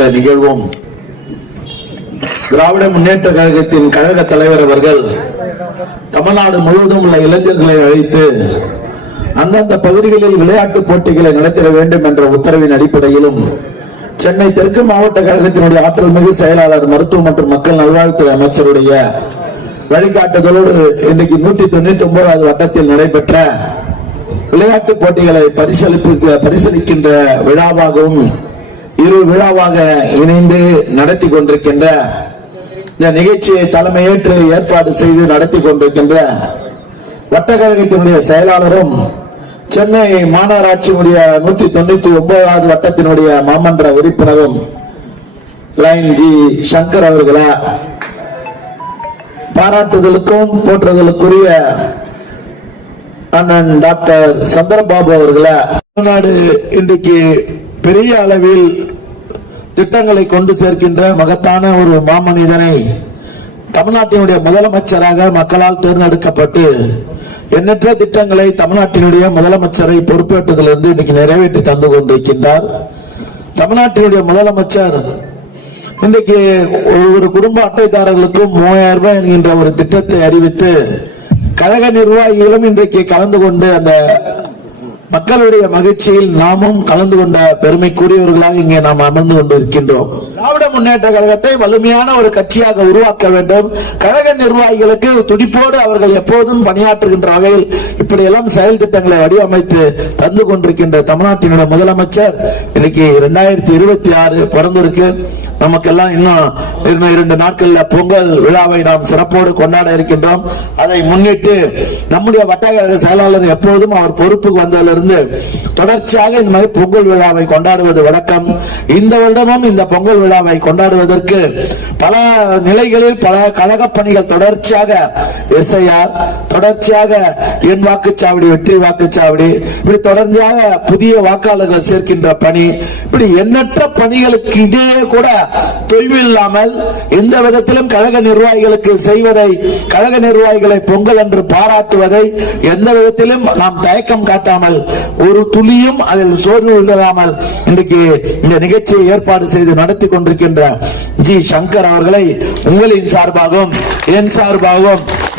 கொண்டிருக்கின்ற நிகழ்வும் திராவிட முன்னேற்ற கழகத்தின் கழக தலைவர் அவர்கள் தமிழ்நாடு முழுவதும் உள்ள இளைஞர்களை அழைத்து அந்தந்த பகுதிகளில் விளையாட்டுப் போட்டிகளை நடத்திட வேண்டும் என்ற உத்தரவின் அடிப்படையிலும் சென்னை தெற்கு மாவட்ட கழகத்தினுடைய ஆற்றல் மிகு செயலாளர் மருத்துவ மற்றும் மக்கள் நல்வாழ்வுத்துறை அமைச்சருடைய வழிகாட்டுதலோடு இன்றைக்கு 199வது வட்டத்தில் நடைபெற்ற விளையாட்டுப் போட்டிகளை பரிசீலிக்கின்ற விழாவாகவும் இரு விழாவாக இணைந்து நடத்தி கொண்டிருக்கின்ற இந்த நிகழ்ச்சியை தலைமையேற்று ஏற்பாடு செய்து நடத்தி கொண்டிருக்கின்ற வட்டக்கழகத்தினுடைய செயலாளரும் சென்னை மாநகராட்சியினுடைய 199வது வட்டத்தினுடைய மாமன்ற உறுப்பினரும் லைன் ஜி சங்கர் அவர்களா பாராட்டுதலுக்கும் போற்றுதலுக்குரிய அண்ணன் டாக்டர் சந்திரபாபு அவர்களா தமிழ்நாடு இன்றைக்கு பெரிய அளவில் திட்டங்களை கொண்டு சேர்க்கின்ற மகத்தான ஒரு மாமனிதனை தமிழ்நாட்டினுடைய முதலமைச்சராக மக்களால் தேர்ந்தெடுக்கப்பட்டு எண்ணற்ற திட்டங்களை தமிழ்நாட்டினுடைய முதலமைச்சரை பொறுப்பேற்றதிலிருந்து இன்னைக்கு நிறைவேற்றி தந்து கொண்டிருக்கின்றார். தமிழ்நாட்டினுடைய முதலமைச்சர் இன்றைக்கு ஒரு குடும்ப அட்டைதாரர்களுக்கும் 3000 ரூபாய் என்கின்ற ஒரு திட்டத்தை அறிவித்து கழக நிர்வாகிகளும் இன்றைக்கு கலந்து கொண்டு அந்த மக்களுடைய மகிழ்ச்சியில் நாமும் கலந்து கொண்ட பெருமைக்குரியவர்களாக இங்கே நாம் அமர்ந்து கொண்டிருக்கின்றோம். திராவிட முன்னேற்ற கழகத்தை வலிமையான ஒரு கட்சியாக உருவாக்க வேண்டும். கழக நிர்வாகிகளுக்கு துடிப்போடு அவர்கள் எப்போதும் பணியாற்றுகின்ற வகையில் இப்படியெல்லாம் செயல் திட்டங்களை வடிவமைத்து தந்து கொண்டிருக்கின்ற தமிழ்நாட்டினுடைய முதலமைச்சர் இன்னைக்கு 2026 பிறந்திருக்கு. நமக்கெல்லாம் இன்னும் 2 நாட்கள்ல பொங்கல் விழாவை நாம் சிறப்போடு கொண்டாட இருக்கின்றோம். அதை முன்னிட்டு நம்முடைய வட்டக்கழக செயலாளர் எப்போதும் அவர் பொறுப்புக்கு வந்ததிலிருந்து தொடர்ச்சியாக இந்த மாதிரி பொங்கல் விழாவை கொண்டாடுவது வழக்கம். இந்த வருடமும் இந்த பொங்கல் விழாவை கொண்டாடுவதற்கு பல நிலைகளில் பல கழக பணிகள் தொடர்ச்சியாக எஸ்ஐஆர், தொடர்ச்சியாக எண் வாக்குச்சாவடி, வெற்றி வாக்குச்சாவடி, இப்படி தொடர்ச்சியாக புதிய வாக்காளர்கள் சேர்க்கின்ற பணி, இப்படி எண்ணற்ற பணிகளுக்கு இடையே கூட தொய்வு இல்லாமல் எந்த விதத்திலும் கழக நிர்வாகிகளுக்கு செய்வதை, கழக நிர்வாகிகளை பொங்கல் என்று பாராட்டுவதை எந்த விதத்திலும் நாம் தயக்கம் காட்டாமல் ஒரு துளியும் அதில் சோர்வு இல்லாமல் இன்றைக்கு இந்த நிகழ்ச்சியை ஏற்பாடு செய்து நடத்தி கொண்டிருக்கின்ற ஜி சங்கர் அவர்களை உங்களின் சார்பாகவும் என் சார்பாகவும்